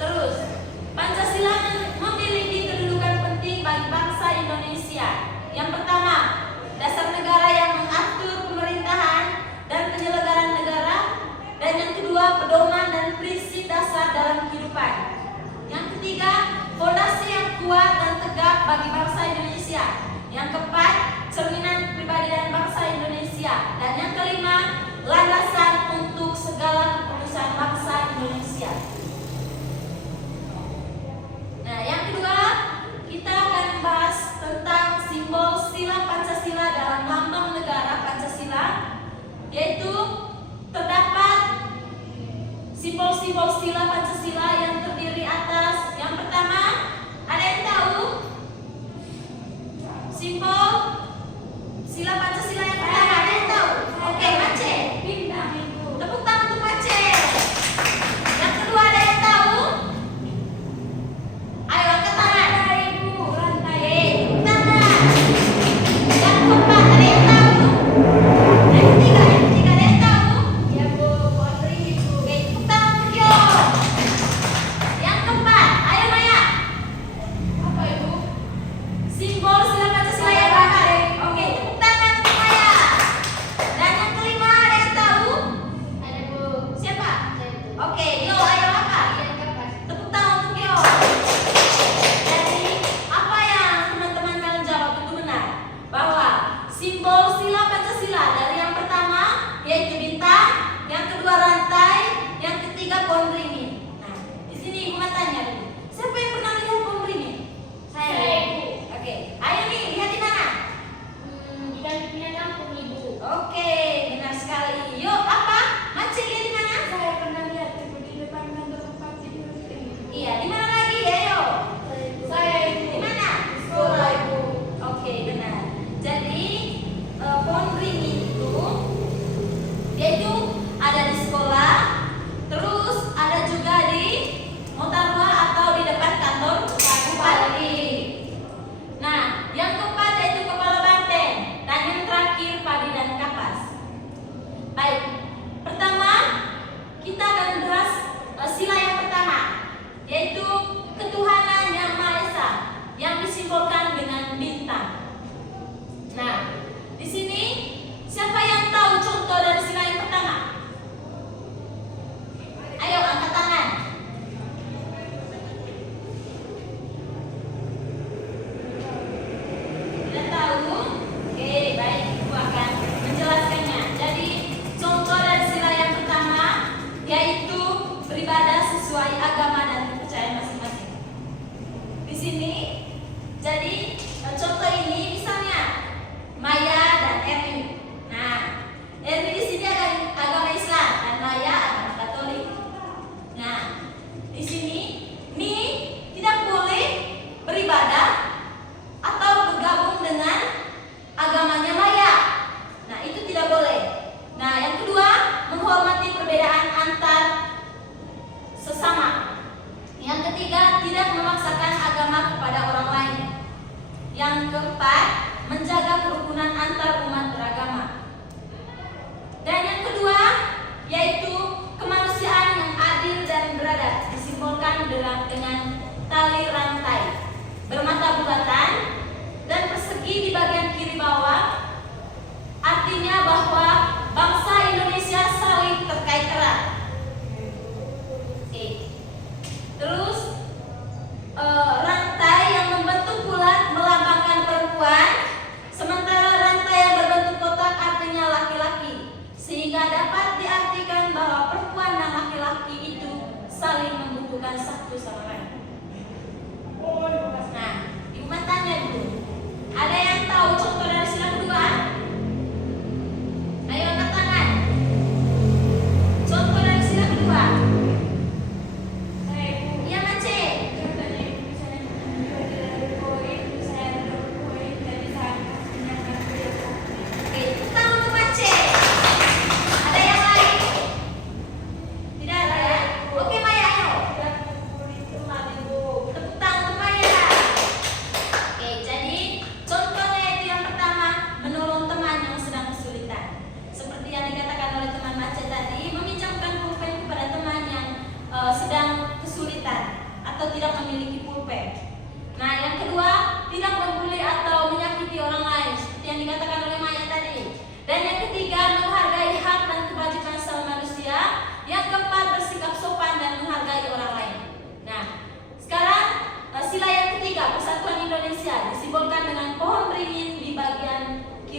Terus, Pancasila memiliki kedudukan penting bagi bangsa Indonesia bagi bangsa Indonesia. Yang keempat, cerminan pribadi dan bangsa Indonesia. Dan yang kelima, landasan untuk segala keputusan bangsa Indonesia. Nah, yang kedua, kita akan membahas tentang simbol sila Pancasila dalam lambang negara Pancasila, yaitu terdapat simbol-simbol sila Pancasila yang terdiri atas yang pertama, ada yang tahu simbol sila Pancasila yang pertama? Ada yang tahu? Oke, Mace. Tepuk tangan untuk Mace. Yang kedua, ada yang tahu? Ayo angkat tangan. Tepuk tangan. Yang keempat, ada yang tahu? Yang ketiga ada yang tahu? Oke, tepuk tangan untuk Yo. Yang keempat, ayo Maya. Simbol sila Pancasila yang apa? Oke, tepuk tangan untuk Maya. Dan yang kelima, ada yang tahu? Siapa? Oke, Yo, ayo apa? Tepuk tangan untuk Yo. Jadi, apa yang teman-teman kalian jawab itu benar? Bahwa simbol sila Pancasila dari yang pertama yaitu bintang, yang kedua rantai, yang ketiga pohon beringin. Nah, di sini Ibu mau tanya dulu. Siapa yang pernah lihat pohon beringin? Oke, ayo nih, lihat di mana? Oke, benar sekali. Yuk, apa? Mace lihat di mana? Iya, di mana lagi? Ayo. Di mana? Oke, benar. Jadi pohon beringin itu dia itu ada di sekolah, terus ada juga di Montarua atau di depan kantor bupati. Nah, yang keempat yaitu kepala banteng, dan yang terakhir padi dan kapas. Baik, pertama kita akan membahas sila yang pertama, yaitu ketuhanan yang Maha Esa yang disimbolkan dengan bintang. Nah, di sini siapa yang tahu contoh dari sila yang pertama? Ayo angkat tangan. Tidak tahu? Oke, baik, Ibu akan menjelaskannya. Jadi, contoh dari sila yang pertama yaitu beribadah sesuai agama dan kepercayaan masing-masing. Di sini, jadi contoh ini misalnya Maya dan Erwin. Nah, Erwin di sini agama Islam dan Maya agama Katolik. Nah, di sini Mi tidak boleh beribadah atau bergabung dengan agamanya Maya. Nah, itu tidak boleh. Nah, yang kedua, menghormati perbedaan antar sesama. Yang ketiga, tidak memaksakan agama kepada orang lain. Yang keempat, menjaga kerukunan antar umat beragama. Dan yang kedua, yaitu kemanusiaan yang adil dan beradab, disimbolkan dengan tali rantai bermata bulatan dan persegi di bagian kiri bawah, artinya bahwa bangsa Indonesia saling terkait erat. Oke. Terus rantai yang membentuk bulat melambangkan perempuan, sementara rantai yang berbentuk kotak artinya laki-laki, sehingga dapat diartikan bahwa perempuan dan laki-laki itu saling membutuhkan satu sama lain. Nah, Ibu mau tanya dulu, ada yang tahu contoh dari sila kedua? Ayo angkat tangan. Contoh dari sila kedua. Iya, Mace. Oke, tepuk tangan untuk Mace. Ada yang lain? Tidak ada ya? Oke, Maya, ayo. Tepuk tangan untuk Maya. Oke, jadi contohnya itu yang pertama, menolong teman yang sedang kesulitan. Seperti yang dikatakan oleh teman Mace tadi, meminjamkan pulpen kepada teman yang sedang kesulitan atau tidak memiliki pulpen. Nah, yang kedua, tidak membuli atau menyakiti orang lain, seperti yang dikatakan oleh Maya tadi. Dan yang ketiga, menghargai hak dan kewajiban sama manusia. Yang keempat, bersikap sopan dan menghargai orang lain. Nah, sekarang sila yang ketiga, persatuan Indonesia.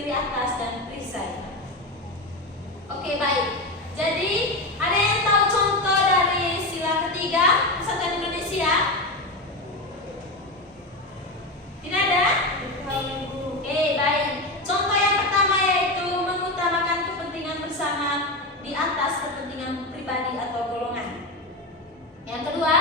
berdiri atas dan perisai. Oke, baik. Jadi, ada yang tahu contoh dari sila ketiga Persatuan Indonesia? Tidak ada? Oke, baik. Contoh yang pertama yaitu mengutamakan kepentingan bersama di atas kepentingan pribadi atau golongan. Yang kedua,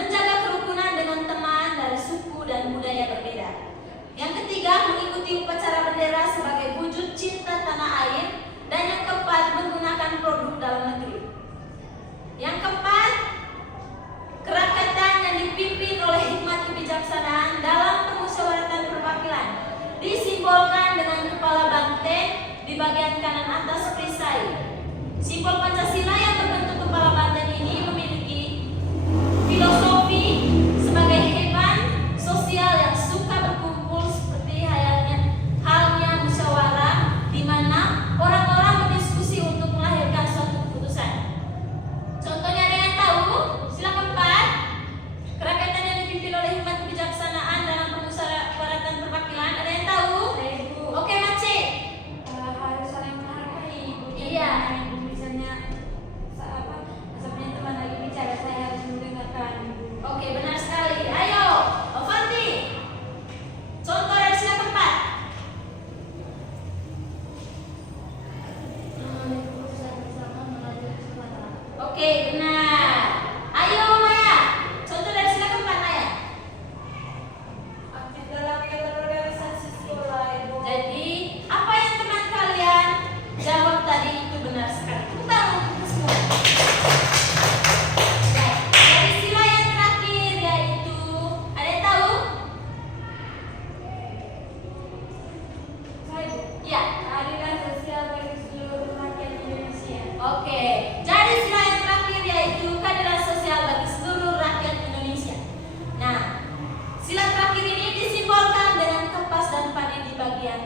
menjaga kerukunan dengan teman dari suku dan budaya berbeda. Yang ketiga, mengikuti upacara bendera sebagai wujud cinta tanah air. Dan yang keempat, menggunakan produk dalam negeri. Yang keempat, kerakyatan yang dipimpin oleh hikmat kebijaksanaan dalam permusyawaratan perwakilan disimbolkan dengan kepala banteng di bagian kanan atas perisai. Simbol Pancasila yang berbentuk kepala banteng ini memiliki filosofi sebagai hewan sosial yang suka berkumpul seperti halnya musyawarah di mana orang-orang berdiskusi untuk melahirkan suatu keputusan. Contohnya ada yang tahu? Silakan Pak. Kerakyatan yang dipimpin oleh hikmat kebijaksanaan dalam permusyawaratan perwakilan, ada yang tahu? Oke, Mace. Harus saling menghargai ibu. Iya. Misalnya sebenarnya teman lagi bicara, saya harus mendengarkan ibu. Oke, benar sekali. Ayo, Fanti. Contoh dari sila keempat. Oke, benar. Ayo, Maya. Contoh dari sila keempat, Maya. Aktif dalam kegiatan organisasi sekolah, ibu. Jadi, apa yang teman kalian jawab tadi itu benar sekali. Tepuk tangan untuk semua. Baik, dari sila yang terakhir yaitu, ada yang tahu? Saya ibu. Ya. Keadilan sosial bagi seluruh rakyat Indonesia. Oke, jadi sila yang terakhir yaitu keadilan sosial bagi seluruh rakyat Indonesia. Nah, sila terakhir ini disimbolkan dengan kapas dan padi di bagian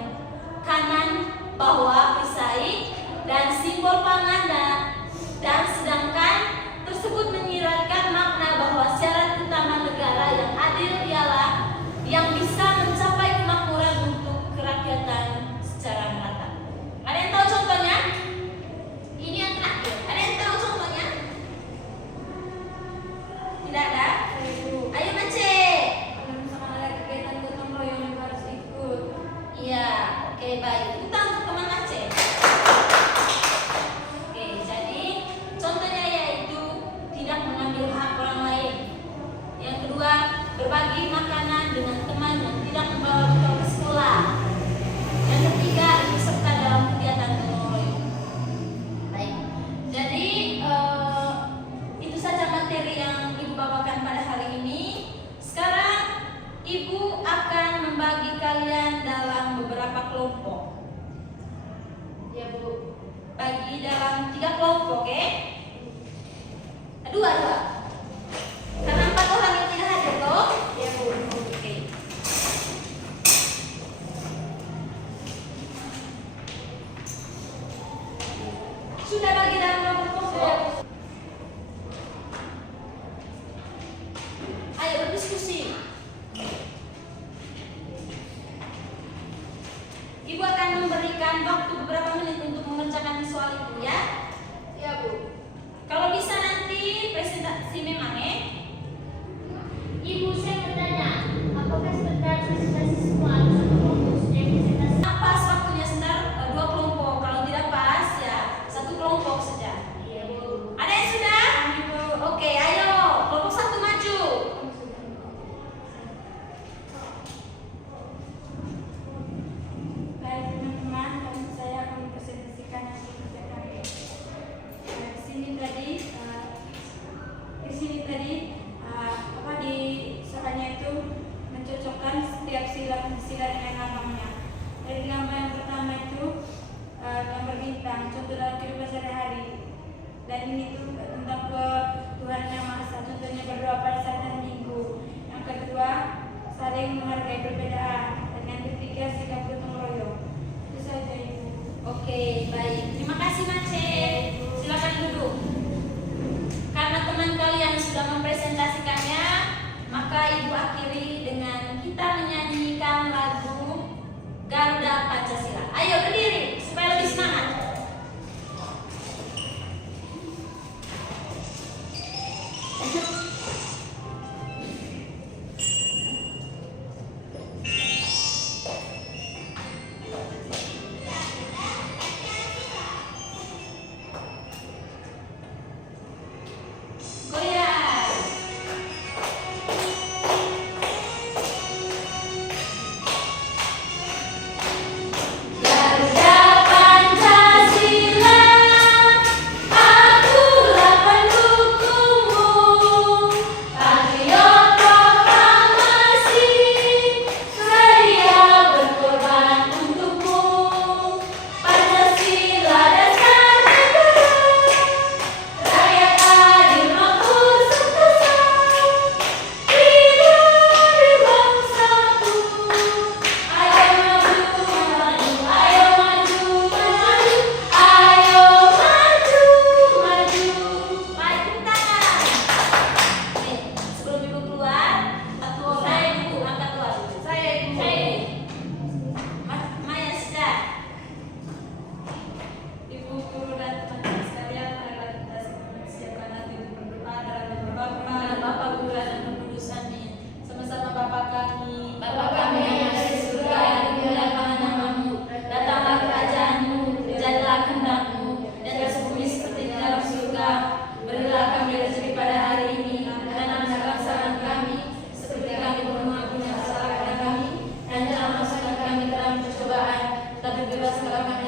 kanan bawah perisai dan simbol pangan dan sedangkan tersebut menyiratkan makna bahwa syarat utama negara yang adil ialah yang bisa mencapai kemakmuran untuk kerakyatan secara merata. Ada yang tahu contohnya? Ini yang terakhir. Ada yang tahu contohnya? Tidak ada? Ibu. Ayo Mace. Kalau misalkan ada kegiatan gotong royong yang harus ikut. Iya, oke baik. Kita untuk teman Mace. Oke, jadi contohnya yaitu tidak mengambil hak orang lain. Yang kedua, berbagi makanan dengan teman dan tidak membawa bekal ke sekolah. Yang ketiga, ikut serta dalam kegiatan gotong royong. Baik, jadi itu saja materi yang Ibu bawakan pada hari ini. Sekarang Ibu akan membagi kalian dalam beberapa kelompok. Ya Bu, bagi dalam 3 kelompok, oke? Dua. Karena 4 orang yang tidak hadir toh? Ya Bu. Oke. Sudah bagi dalam berapa kelompok? Ayo berdiskusi. Ibu akan memberikan waktu beberapa menit untuk mengerjakan soal itu ya. Ya Bu. Kalau bisa nanti presentasi memang ya. Ibu, saya bertanya, apakah sebentar presentasi semua atau satu kelompok saja yang presentasi? Pas waktunya sebentar 2 kelompok. Kalau tidak pas ya 1 kelompok saja. Iya, Bu. Ada yang sudah? Oke, ayo kelompok 1 maju. Baik teman-teman, saya akan mempresentasikan hasil kerja kami. Di sini tadi di soalnya itu mencocokkan setiap sila dengan lambangnya. Dari lambang yang pertama itu gambar bintang, contoh dalam kehidupan sehari-hari. Dan ini tuh tentang Tuhan Yang Maha Esa, contohnya berdoa pada saat hari Minggu. Yang kedua, saling menghargai perbedaan. Dan yang ketiga, sikap gotong royong. Itu saja Ibu. Oke, baik. Terima kasih Mace. Silakan duduk. Karena teman kalian sudah mempresentasikannya, maka Ibu akhiri dengan kita menyanyikan lagu Garuda Pancasila. Ayo adalah segala makna